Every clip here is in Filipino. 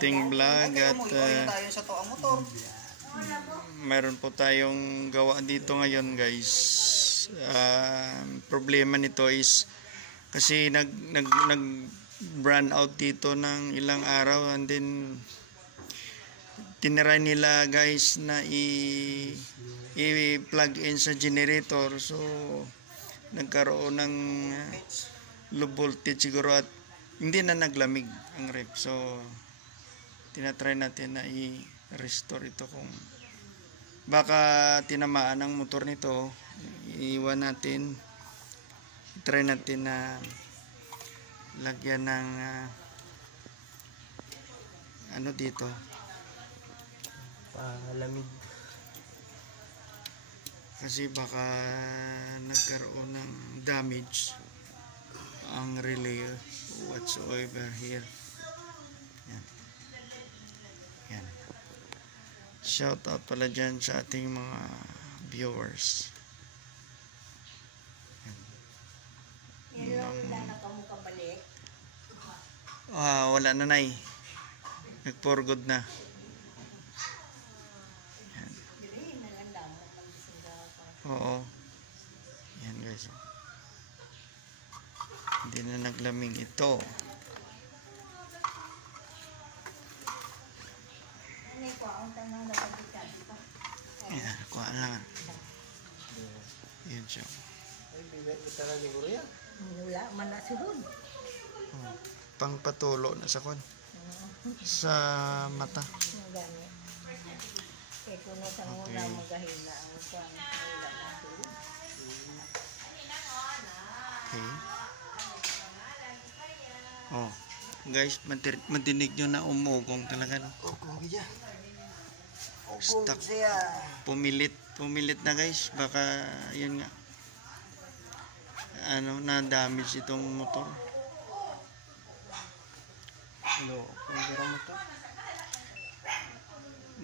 ating vlog at tayo sa toang motor. meron po tayong gawa dito ngayon guys. Problema nito is kasi nag brand out dito ng ilang araw, and then tinry nila guys na i-plug in sa generator, so nagkaroon ng low voltage siguro at hindi na naglamig ang ref. So tinatry natin na i-restore ito, kung baka tinamaan ang motor nito. Iwan natin, try natin na lagyan ng ano dito, Palamig. kasi baka nagkaroon ng damage ang relay whatsoever here. Yan. Yan. Shout out pala dyan sa ating mga viewers. Wala na nay. Nag-for good na. Yan. Oo. Yan guys. Hindi na naglamig ito. Yan, kuha lang. Yan siya. Ay, bibig mo talaga siguro yan. Wala, manasunod. Pangpatulo na sa kon. Sa mata. Kaya kung nasa muna magahina ang kwan, wala na tulog. Okay. Oh, guys, madinig nyo na umugong talaga, no? Ugong siya. Stuck. Pumilit na guys. Baka yun nga, ano, na damage itong motor. Hello, kung mo to?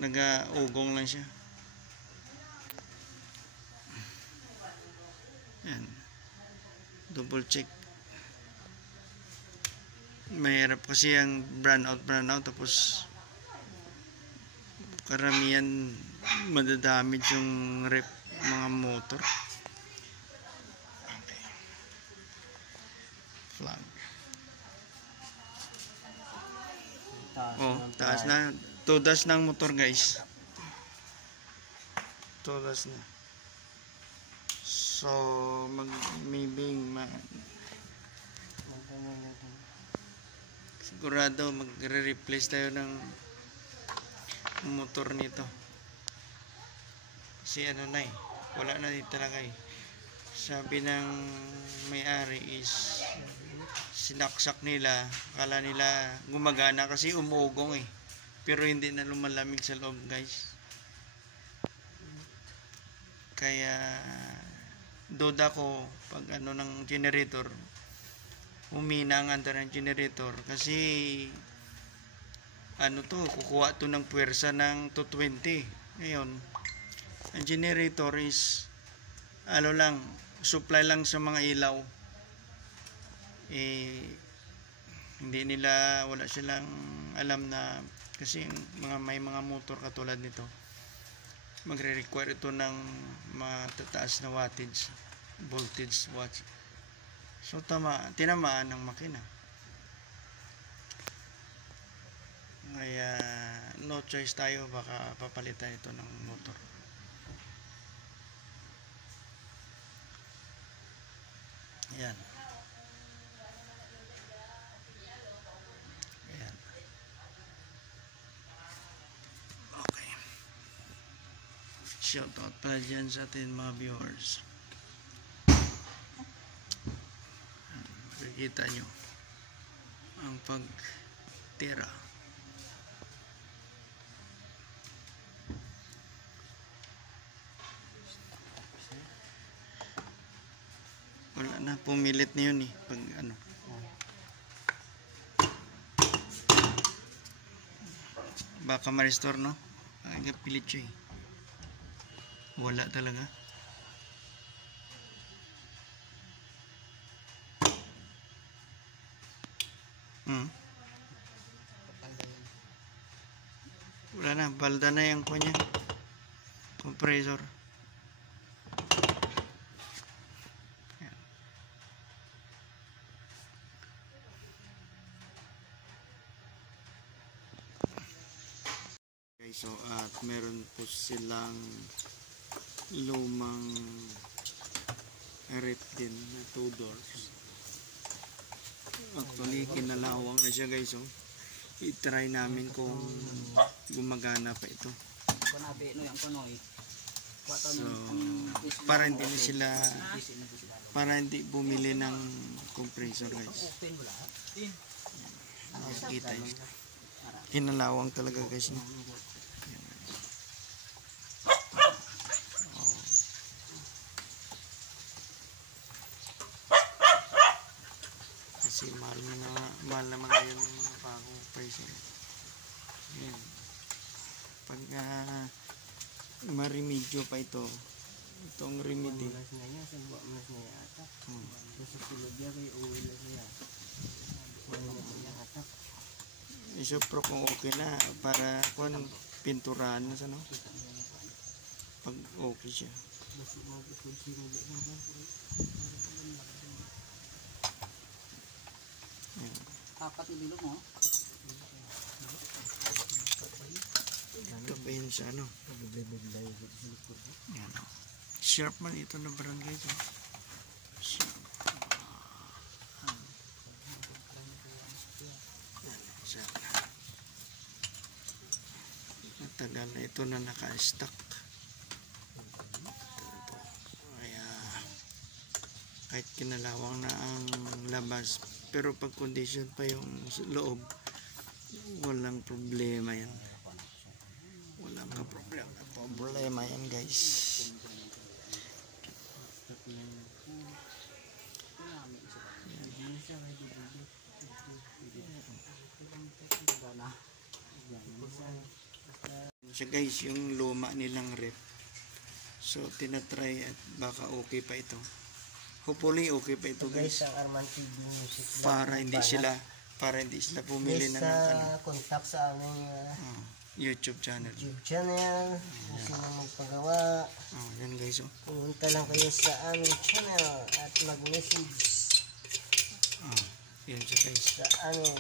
Nag-ugong lang siya. Yan. Double check. Mahirap kasi ang brand out tapos karamihan madadamage yung rep mga motor. Okay. Flag. Taas na. Todas ng motor guys. Todas na. So sigurado magre-replace tayo ng motor nito. Kasi ano na wala na dito talaga Sabi ng may-ari is sinaksak nila, akala nila gumagana kasi umugong pero hindi na lumalamig sa loob guys. Kaya duda ko pag ano ng generator, humina ang anda ng generator kasi ano to, kukuha to ng puwersa ng 220. Ngayon ang generator is ano lang, supply lang sa mga ilaw. Hindi nila, wala silang alam na, kasi may mga motor katulad nito magre-require ito ng matataas na wattage, voltage watts. So tinamaan ng makina. Kaya no choice tayo, baka papalitan ito ng motor. Ayan. Shoutout pala dyan sa atin mga viewers. Makikita nyo ang pagtira. Wala na, pumilit na yun pag ano. Baka ma-restore, no? Ang pilit siya wala talaga. balda na yung kanya. Compressor. Yan. Okay, so at meron po silang lumang rep din na 2 doors. Actually, kinalawang na siya guys. Oh. I-try namin kung gumagana pa ito. So, para hindi na sila, para hindi bumili ng compressor guys. Nakikita yun. Kinalawang talaga guys. No? Kasi mahal naman ngayon ng mga bagong presyo. Ayan. Pag ma-remedyo pa ito, itong remedy. Isopro kung okay na para kung pinturahan na sa no? Pag okay siya. Apat na bilog mo. Ito pa yun sa ano. Yan. Sharp man ito na barangay ito. Sharp. Sharp. Matagal na ito na naka-stack. Kaya kahit kinalawang na ang labas, pero pag condition pa yung loob, walang problema yan. Walang problema yan guys. Siya guys, yung luma nilang rep. So tinatry at baka okay pa ito. Hopefully okay pa ito guys. Ang Arman TV Music. Para hindi sila bumili ng ano, contact sa aming YouTube channel. YouTube channel. Kung sino magpagawa. Yan guys. Oh. Pumunta lang kayo sa aming channel at mag-message. Yan siya guys. Sa aming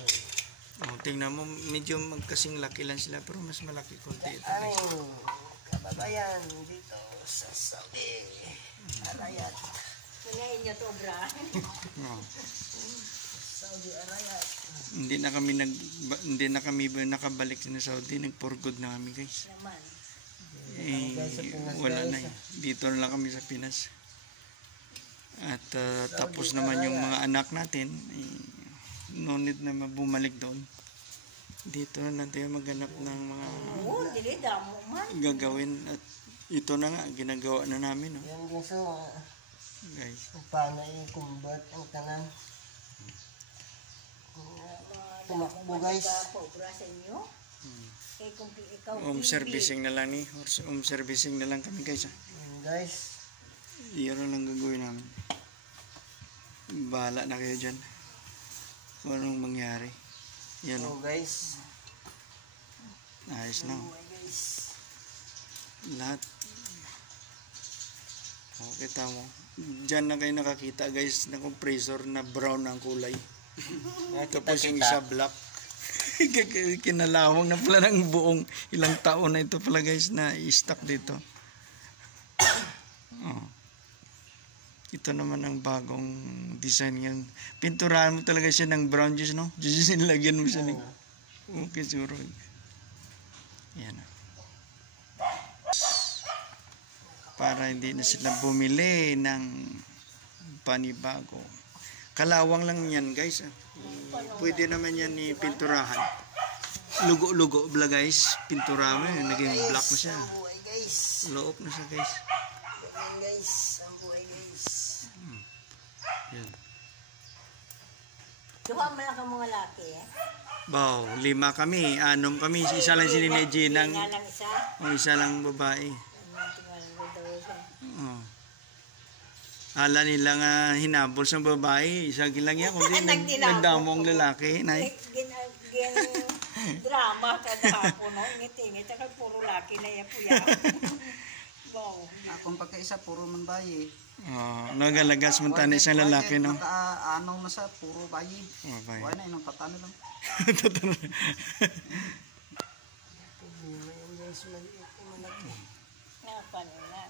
tingnan mo, medyo magkasing laki lang sila pero mas malaki konti ito guys. aming kababayan dito sa Saudi Arayat. Ngayon nyo to, bra. Saudi Arayat. Hindi na kami nakabalik sa Saudi, nag-for good na kami guys. Naman. Wala na eh. Dito na lang kami sa Pinas. At tapos naman yung mga anak natin, no need na bumalik doon. Dito na lang tayo maghanap ng mga Dili, damo man. gagawin. At ito na nga, ginagawa na namin. Oh. Yan gusto Guys. paano i-convert ang tanan. Tumakbo guys. Obra sa inyo. Kaya kung ikaw Home servicing na lang ni. Home servicing na lang kami guys. Yan guys. Iyon na lang gagawin namin. Bahala na kayo dyan. Kung anong mangyari. Yan o. So guys. Ayos na. Oh. Guys. Lahat. O, kita mo. Diyan na kayo nakakita guys ng compressor na brown ang kulay. Tapos yung isa black. Kinalawang na pala ng buong ilang taon na ito pala guys na i-stock dito. Ito naman ang bagong design yan. Pinturahan mo talaga siya ng brown juice, no? Juice nilagyan mo siya. Okay, siguro. Yan. Para hindi na sila bumili ng panibago. Kalawang lang yan, guys. Pwede naman yan ipinturahan. Lugo-lugo bla guys. Pinturahan mo yun. Naging black na siya. Buhay guys. Loop na siya, guys. Yan guys. Ang buhay guys. Yan. Duha man lang ang mga laki eh. Wow, 5 kami. 6 kami. Isa lang si Nene G ng... Nga lang isa. isa lang babae. Ano, Ala nila nga hinabol sa babae. Isa lang yan. Kundi nagdamo ang lalaki. Bigyan drama ka hapon, no? Ngiti-ngiti, kaya puro laki na yan po yan. Wow. Akong pagkaisa, puro man bayi. Nagalagas mo tani isang lalaki, no? Ano na sa puro bayi. Bayi. Wala na, inong patano lang. Napan na.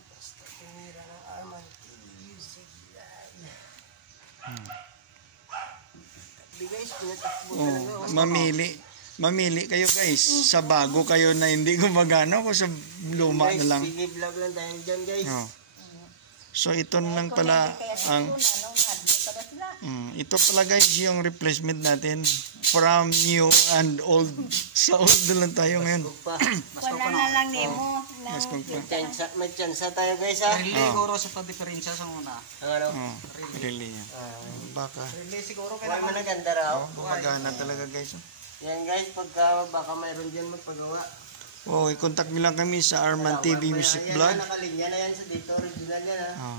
Mamili kayo guys sa bago kayo na hindi gumagana o sa luma na lang. Sige, vlog lang tayo dyan guys. So ito na lang pala ang ito pala guys yung replacement natin from new and old. Sa old na lang tayo ngayon. Wala na lang nemo. May tsansa tayo guys ha. Relay siguro sa pa-diferensya sa muna. Really yan. Baka. Relay siguro kaya naman naganda raw. Gumagana talaga guys. Yan guys, pagka baka mayroon dyan magpagawa. I-contact nyo lang kami sa Arman TV Music Vlog. Nakalinya na yan sa dito, original yan ha.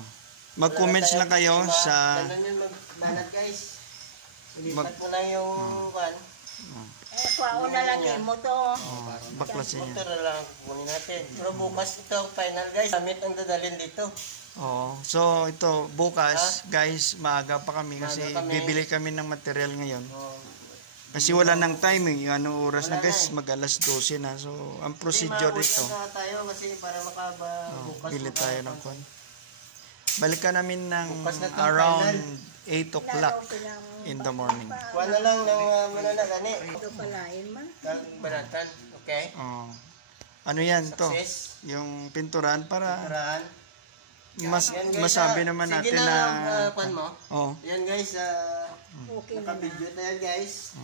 Mag-comments lang kayo sa... Ganun yung magbanat guys. Ilipat mo lang yung pan. Kuwao na lang nemo to. Baklasin niya. Motor na lang kukunin natin. Pero bukas ito, final guys. Gamit ang dadalhin dito. So ito, bukas guys, maaga pa kami kasi bibili kami ng material ngayon. Kasi wala nang timing, ano oras na guys, mag alas 12 na. So, ang procedure dito. Tayo kasi para bukas. Bili tayo ng coin. Balikan namin ng around 8 o'clock in the morning. Kuha na lang ng mananagani. Ito palain man. Banatan, okay? Ano yan to? Yung pinturan para masabi naman natin na... Sige na, mo. Yan guys, nakabidyo na yan guys.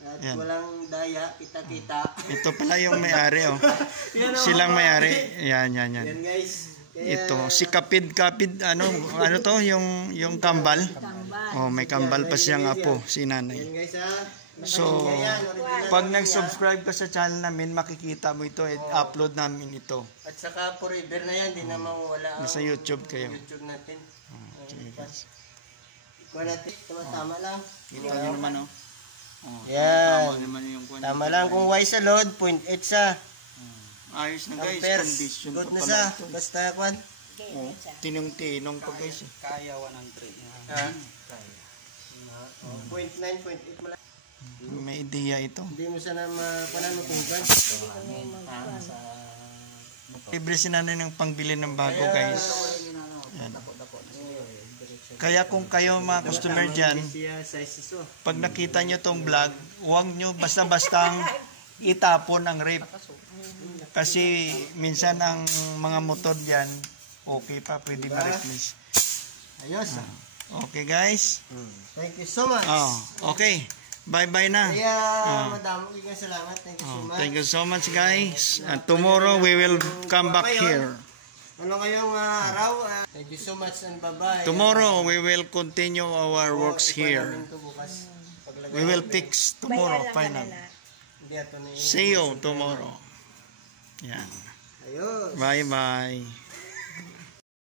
At walang daya, kita-kita. Ito pala yung may-ari, Silang may-ari. Yan. Yan guys. Ito, si Kapid, ano to, yung kambal. May kambal pa siyang apo, si nanay. Yan guys ha. So, pag nag-subscribe ka sa channel namin, makikita mo ito, upload namin ito. At saka forever na yan, di na mawala. Sa YouTube kayo. YouTube natin. Ikuha natin, tama lang. Kita nyo naman, Yan. Tama Tama lang kung Y sa load, 0.8 sa. Ayos na guys, condition good pa na pala sa. ito. Basta kwan. Tinong-tinong pa guys. Kaya 100. Ha? 0.9, 0.8 mo lang. May ideya ito. Hindi mo sana mapanan mo kung kwan. Libre si nanay ng pangbili ng bago guys. Yan. Kaya kung kayo mga customer dyan, pag nakita nyo tong vlog, huwag nyo basta-bastang itapon ang rep. Kasi minsan ang mga motor dyan, okay pa, pwede ma-replace. Ayos. Okay guys. Thank you so much. Okay. Bye-bye na. Kaya, madamo kayong salamat. Thank you so much. Thank you so much guys. And tomorrow we will come back here. Ano kayong araw? Thank you so much and bye-bye. Tomorrow we will continue our works here. We will fix tomorrow final. See you tomorrow. Yan. Ayos. Bye-bye.